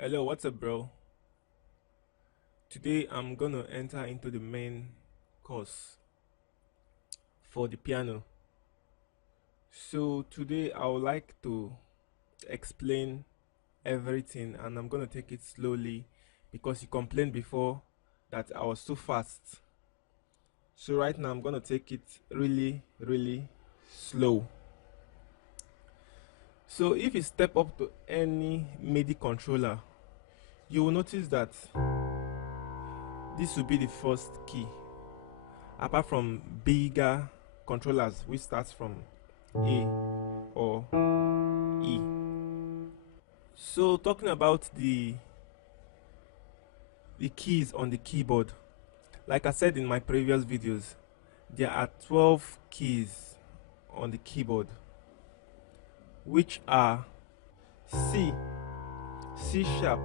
Hello, what's up, bro? Today I'm gonna enter into the main course for the piano. So, today I would like to explain everything and I'm gonna take it slowly because you complained before that I was too fast. So, right now I'm gonna take it really slow. So, if you step up to any MIDI controller, you will notice that this will be the first key apart from bigger controllers which starts from A or E. So talking about the keys on the keyboard, like I said in my previous videos, there are 12 keys on the keyboard, which are C, C sharp,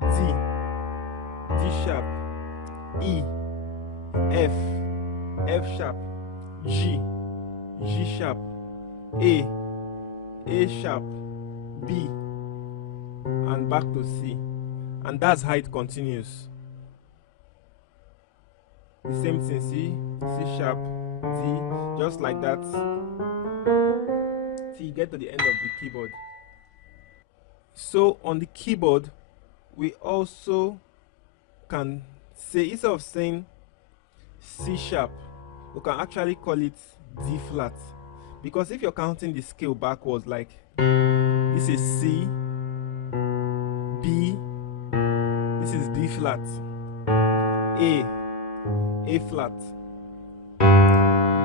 D, D sharp, E, F, F sharp, G, G sharp, A, A sharp, B, and back to C. And that's how it continues. The same thing, C, C sharp, D, just like that, till you get to the end of the keyboard. So on the keyboard, we also can say, instead of saying C sharp, we can actually call it D flat, because if you're counting the scale backwards, like this is C, B, this is B flat, A flat,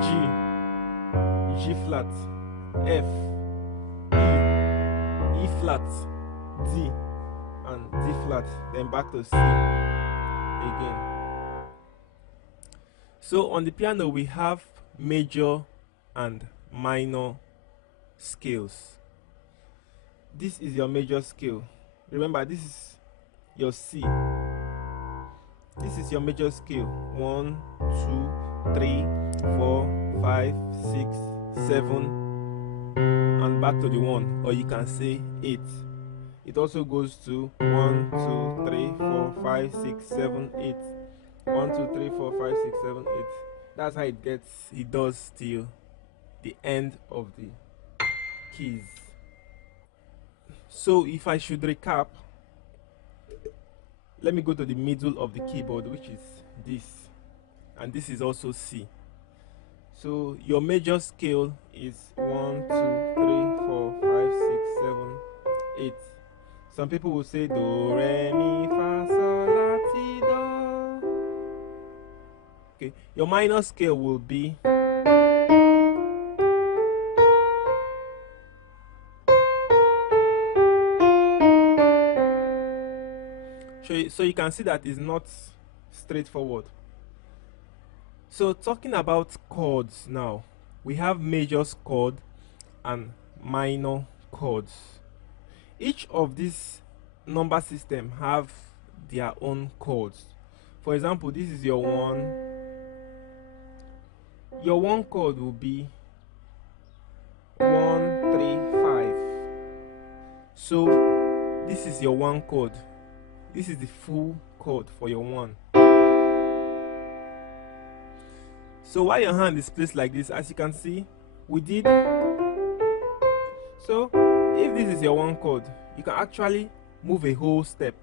G, G flat, F, E flat, D, and D flat, then back to C again. So on the piano we have major and minor scales. This is your major scale. Remember, this is your C. This is your major scale. 1, 2, 3, 4, 5, 6, 7, and back to the 1, or you can say 8. It also goes to 1, 2, 3, 4, 5, 6, 7, 8. 1, 2, 3, 4, 5, 6, 7, 8. That's how it does till the end of the keys. So if I should recap, let me go to the middle of the keyboard, which is this, and this is also C. So your major scale is 1, 2, 3, 4, 5, 6, 7, 8. Some people will say do, re, mi, fa, sol, la, ti, do. Okay, your minor scale will be so you can see that it's not straightforward. So talking about chords now, we have major chord and minor chords. Each of these number system have their own chords. For example, this is your 1. Your 1 chord will be 1, 3, 5. So this is your 1 chord. This is the full chord for your 1. So while your hand is placed like this, as you can see, we did. So if this is your 1 chord, you can actually move a whole step.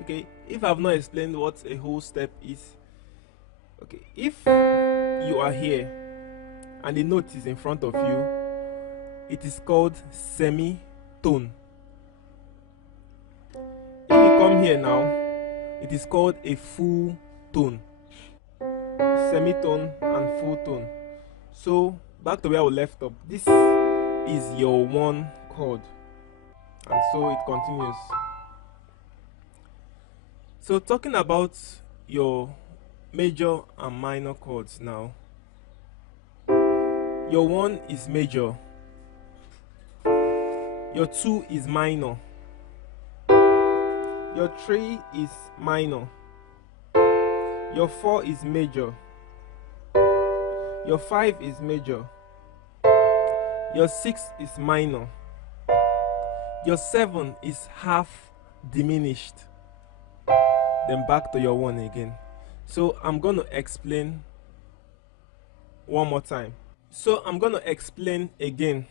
Okay, if I've not explained what a whole step is, okay, if you are here and the note is in front of you, it is called semitone. If you come here now, it is called a full tone. Semitone and full tone. So back to where we left up, this is your 1 chord, and so it continues. So talking about your major and minor chords now, your 1 is major, your 2 is minor, your 3 is minor, your 4 is major, your 5 is major, your 6 is minor, Your 7 is half diminished. Then back to your 1 again. So I'm going to explain one more time. So I'm going to explain again.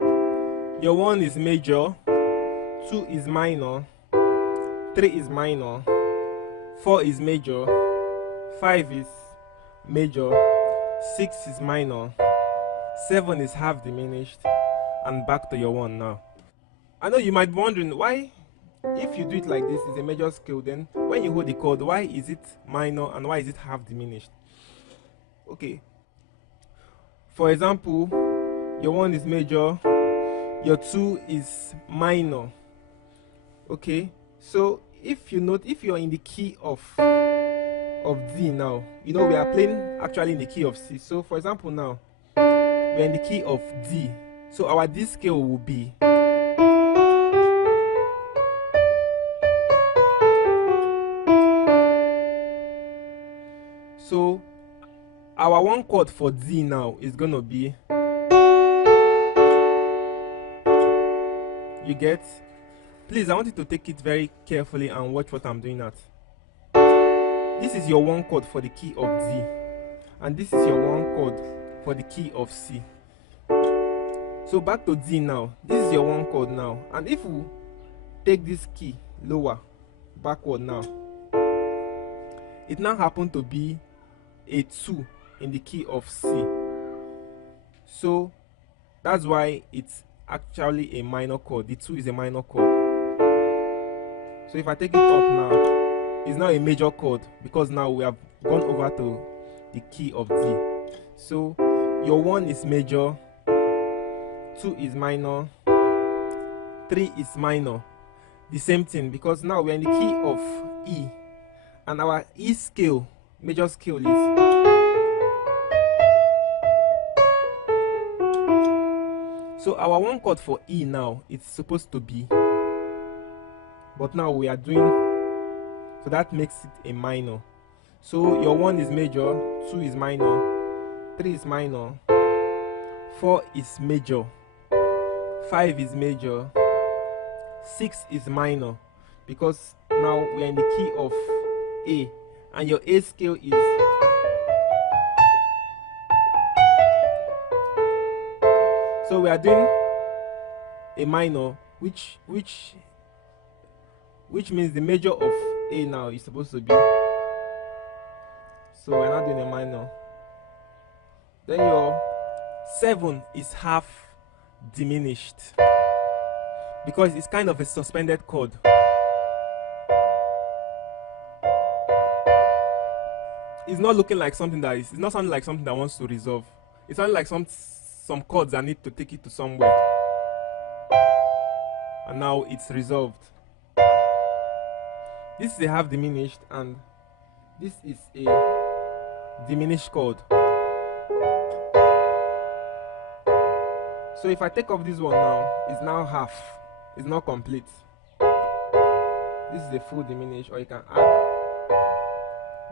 Your 1 is major, 2 is minor, 3 is minor, 4 is major, 5 is major, 6 is minor, 7 is half diminished, and back to your 1 now. I know you might be wondering why, if you do it like this, it's a major scale, then when you hold the chord, why is it minor and why is it half diminished? Okay. For example, your 1 is major, your 2 is minor. Okay, so if you note, if you're in the key of D now, you know we are playing actually in the key of C. So for example now, we're in the key of D. So our D scale will be so our 1 chord for D now is gonna be, you get? Please, I want you to take it very carefully and watch what I'm doing at. This is your 1 chord for the key of D, and this is your 1 chord for the key of C. So back to D now. This is your 1 chord now, and if we take this key lower, backward now, it now happens to be a 2 in the key of C. So that's why it's actually a minor chord. The 2 is a minor chord. So if I take it up now, it's now a major chord because now we have gone over to the key of D. So your 1 is major, 2 is minor, 3 is minor. The same thing, because now we're in the key of E, and our E scale, major scale, is so our 1 chord for E now, it's supposed to be, but now we are doing, so that makes it a minor. So your 1 is major, 2 is minor, 3 is minor, 4 is major, 5 is major, 6 is minor, because now we are in the key of A, and your A scale is, so we are doing a minor, which means the major of A now is supposed to be, so we're not doing a minor. Then your 7 is half diminished because it's kind of a suspended chord. It's not looking like something that is, it's not sounding like something that wants to resolve. It's sounding like some chords that need to take it to somewhere, and now it's resolved. This is a half diminished, and this is a diminished chord. So if I take off this one now, it's now half, it's not complete. This is a full diminished, or you can add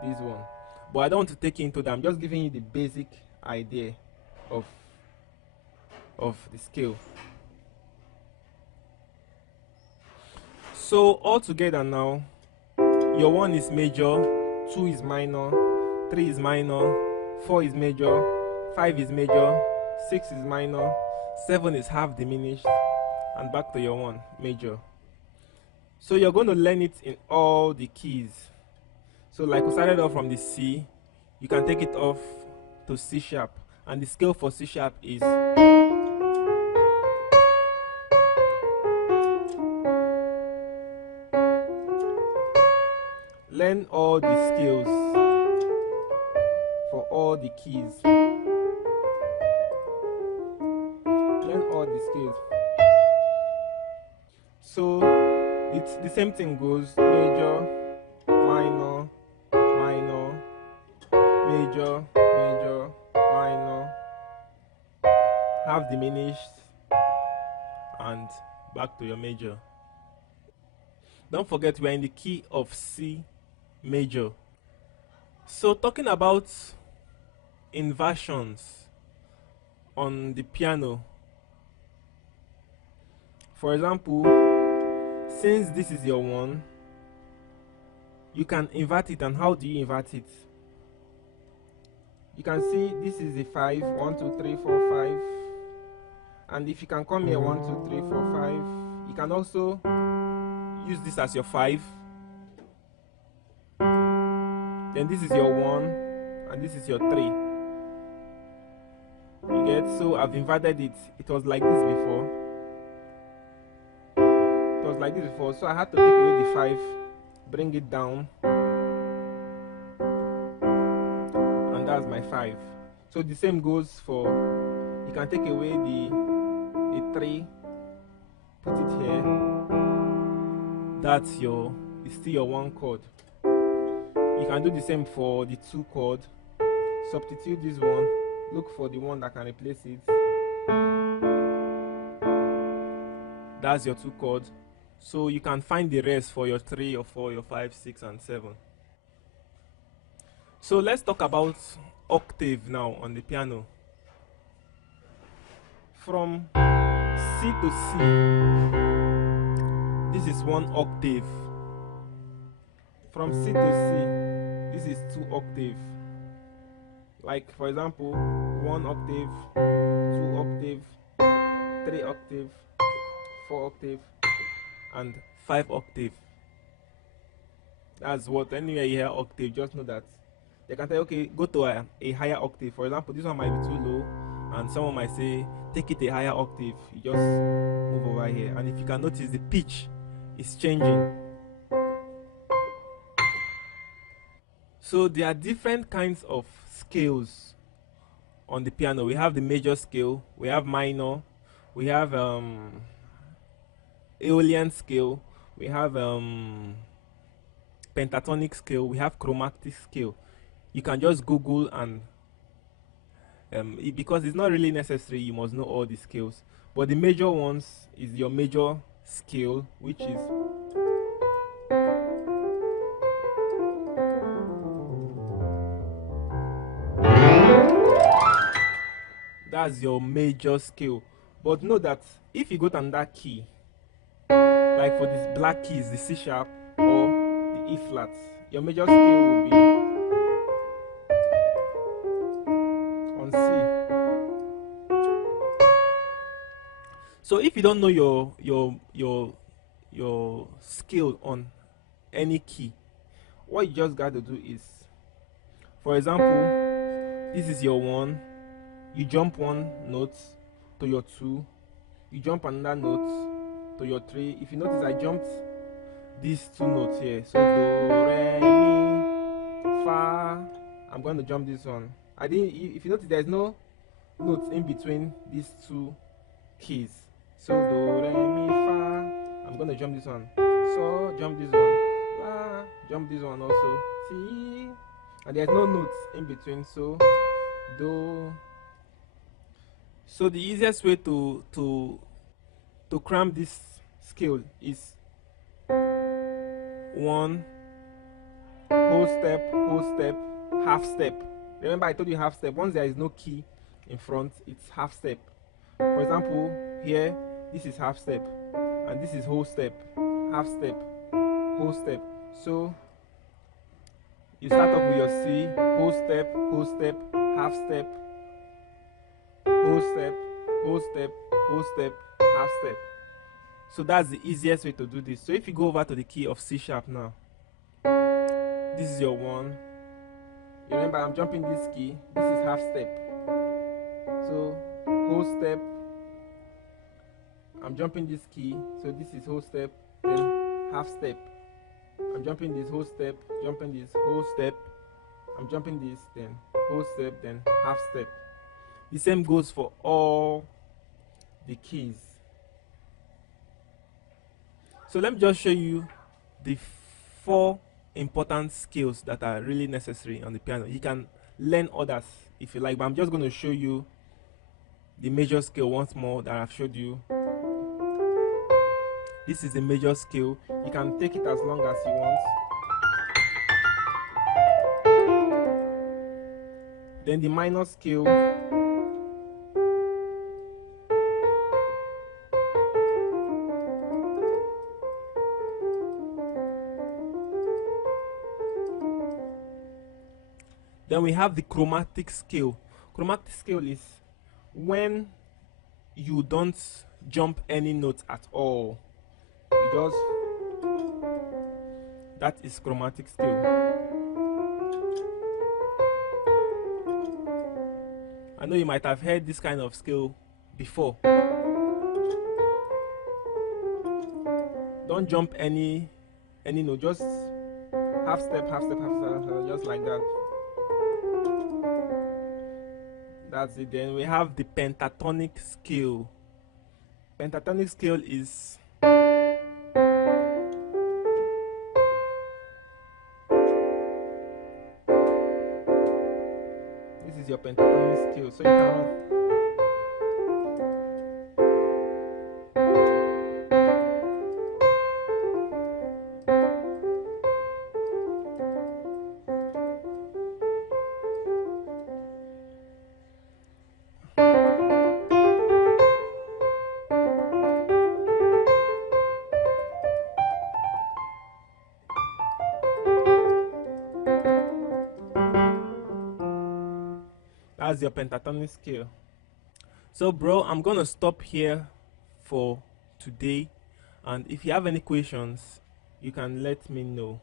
this one, but I don't want to take you into that. I'm just giving you the basic idea of the scale. So all together now, your 1 is major, 2 is minor, 3 is minor, 4 is major, 5 is major, 6 is minor, 7 is half diminished, and back to your 1 major. So you're going to learn it in all the keys. So like we started off from the C, you can take it off to C sharp, and the scale for C sharp is, learn all the scales for all the keys. Learn all the scales. So it's the same thing goes: major, minor, minor, major, major, minor, half diminished, and back to your major. Don't forget we're in the key of C major. So talking about inversions on the piano, For example, since this is your 1, you can invert it. And how do you invert it? You can see this is a 5, 1 2 3 4 5, and if you can come here 1 2 3 4 5, you can also use this as your 5. Then this is your 1, and this is your 3. You get? So I've inverted it. It was like this before. So I had to take away the 5, bring it down, and that's my 5. So the same goes for, you can take away the 3, put it here. It's still your 1 chord. You can do the same for the 2 chord. Substitute this one, look for the one that can replace it. That's your 2 chord. So you can find the rest for your 3, your 4, your 5, 6, and 7. So let's talk about octave now on the piano. From C to C, this is 1 octave. From C to C, this is 2 octave. Like for example, 1 octave, 2 octave, 3 octave, 4 octave, and 5 octave. That's what, anywhere you hear octave, just know that they can tell you, okay, go to a higher octave. For example, this one might be too low, and someone might say, take it a higher octave. You just move over here, and if you can notice, the pitch is changing. So there are different kinds of scales on the piano. We have the major scale, we have minor, we have Aeolian scale, we have pentatonic scale, we have chromatic scale. You can just Google, and because it's not really necessary you must know all the scales, but the major ones is your major scale, which is that's your major scale. But know that if you go to another key, like for this black keys, the C sharp or the E flat, your major scale will be on C. So if you don't know your scale on any key, what you just got to do is, for example, this is your 1, you jump 1 note to your 2, you jump another note to your 3. If you notice, I jumped these 2 notes here. So do, re, mi, fa. I'm going to jump this one. If you notice, there's no notes in between these 2 keys. So do, re, mi, fa. I'm going to jump this one. So jump this one. La, jump this one also. Si. And there's no notes in between. So do. So the easiest way to cram this scale is 1 whole step, half step. Remember I told you half step. Once there is no key in front, it's half step. For example, here this is half step, and this is whole step, half step, whole step. So you start off with your C, whole step, half step, whole step, half step. So that's the easiest way to do this. So if you go over to the key of C sharp now, this is your 1. Remember, I'm jumping this key. This is half step. So whole step. I'm jumping this key. So this is whole step, then half step. I'm jumping this whole step, jumping this whole step. I'm jumping this, then whole step, then half step. The same goes for all the keys. So let me just show you the 4 important scales that are really necessary on the piano. You can learn others if you like, but I'm just going to show you the major scale once more that I've showed you. This is the major scale. You can take it as long as you want. Then the minor scale. Then we have the chromatic scale. Chromatic scale is when you don't jump any notes at all. You just, that is chromatic scale. I know you might have heard this kind of scale before. Don't jump any note, just half step, half step, half step, just like that. That's it. Then we have the pentatonic scale. Pentatonic scale is this is your pentatonic scale. So you can that's your pentatonic scale. So bro, I'm gonna stop here for today, and if you have any questions you can let me know.